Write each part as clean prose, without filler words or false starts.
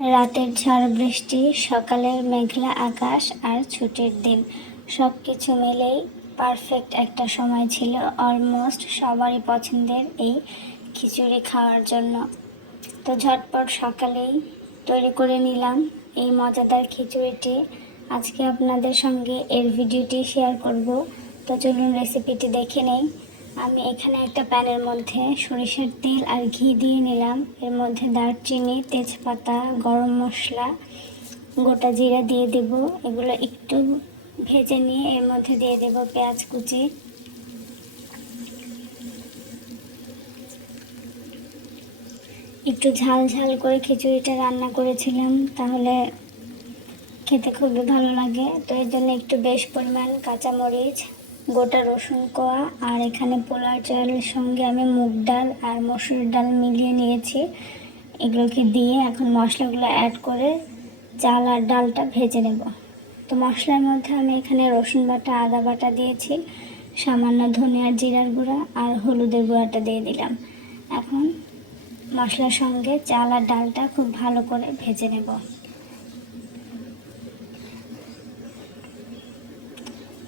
রাতের ঝড় বৃষ্টি, সকালের মেঘলা আকাশ আর ছুটির দিন, সব কিছু মিলেই পারফেক্ট একটা সময় ছিল অলমোস্ট সবারই পছন্দের এই খিচুড়ি খাওয়ার জন্য। তো ঝটপট সকালেই তৈরি করে নিলাম এই মজাদার খিচুড়িটি। আজকে আপনাদের সঙ্গে এর ভিডিওটি শেয়ার করব। তো চলুন রেসিপিটি দেখে নেই। আমি এখানে একটা প্যানের মধ্যে সরিষার তেল আর ঘি দিয়ে নিলাম। এর মধ্যে দারচিনি, তেজপাতা, গরম মশলা, গোটা জিরা দিয়ে দেব। এগুলো একটু ভেজে নিয়ে এর মধ্যে দিয়ে দেব পেঁয়াজ কুচি। একটু ঝাল ঝাল করে খিচুড়িটা রান্না করেছিলাম, তাহলে খেতে খুবই ভালো লাগে। তো এর জন্য একটু বেশ পরিমাণ কাঁচামরিচ, গোটা রসুন কোয়া, আর এখানে পোলার চালের সঙ্গে আমি মুগ ডাল আর মসুর ডাল মিলিয়ে নিয়েছি। এগুলোকে দিয়ে এখন মশলাগুলো অ্যাড করে চাল আর ডালটা ভেজে নেব। তো মশলার মধ্যে আমি এখানে রসুন বাটা, আদা বাটা দিয়েছি, সামান্য ধনে আর জিরার গুঁড়া আর হলুদের গুঁড়াটা দিয়ে দিলাম। এখন মশলার সঙ্গে চাল আর ডালটা খুব ভালো করে ভেজে নেব।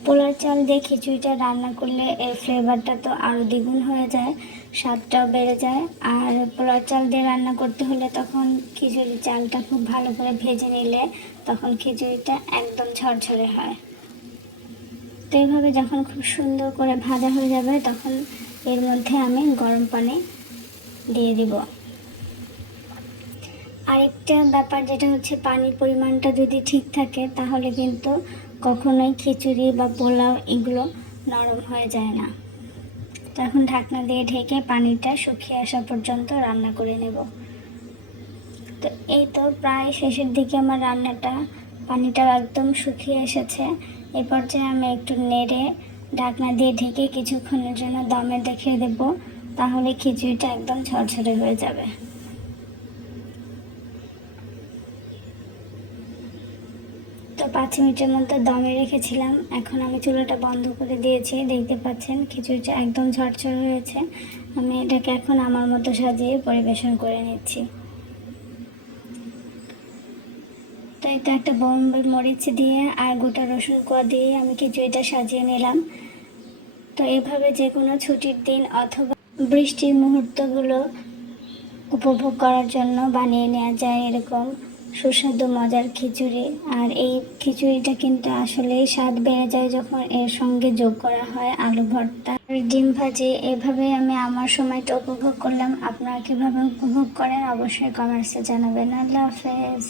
পোলার চাল দিয়ে খিচুড়িটা রান্না করলে এর ফ্লেভারটা তো আরও দ্বিগুণ হয়ে যায়, স্বাদটাও বেড়ে যায়। আর পোলার চাল দিয়ে রান্না করতে হলে তখন খিচুড়ির চালটা খুব ভালো করে ভেজে নিলে তখন খিচুড়িটা একদম ঝরঝরে হয়। তো এইভাবে যখন খুব সুন্দর করে ভাজা হয়ে যাবে তখন এর মধ্যে আমি গরম পানি দিয়ে দিব। আরেকটা ব্যাপার যেটা হচ্ছে, পানির পরিমাণটা যদি ঠিক থাকে তাহলে কিন্তু কখনোই খিচুড়ি বা পোলাও এগুলো নরম হয়ে যায় না। তো এখন ঢাকনা দিয়ে ঢেকে পানিটা শুকিয়ে আসা পর্যন্ত রান্না করে নেব। তো এই তো প্রায় শেষের দিকে আমার রান্নাটা, পানিটাও একদম শুকিয়ে এসেছে। এই পর্যায়ে আমি একটু নেড়ে ঢাকনা দিয়ে ঢেকে কিছুক্ষণের জন্য দমে রেখে দেব, তাহলে খিচুড়িটা একদম ঝরঝরে হয়ে যাবে। তো 5 মিনিটের মতো দমে রেখেছিলাম। এখন আমি চুলাটা বন্ধ করে দিয়েছি। দেখতে পাচ্ছেন খিচুড়িটা একদম ঝরঝরে হয়েছে। আমি এটাকে এখন আমার মতো সাজিয়ে পরিবেশন করে নিচ্ছি। তো এটা একটা বোম্বে মরিচ দিয়ে আর গোটা রসুন কোয়া দিয়ে আমি খিচুড়িটা সাজিয়ে নিলাম। তো এভাবে যে কোনো ছুটির দিন অথবা বৃষ্টির মুহূর্তগুলো উপভোগ করার জন্য বানিয়ে নেওয়া যায় এরকম সুস্বাদু মজার খিচুড়ি। আর এই খিচুড়িটা কিন্তু আসলেই স্বাদ বেড়ে যায় যখন এর সঙ্গে যোগ করা হয় আলু ভর্তা আর ডিম ভাজি। এভাবে আমি আমার সময়টা উপভোগ করলাম। আপনারা কীভাবে উপভোগ করেন অবশ্যই কমেন্টসে জানাবেন। আল্লাহ হাফেজ।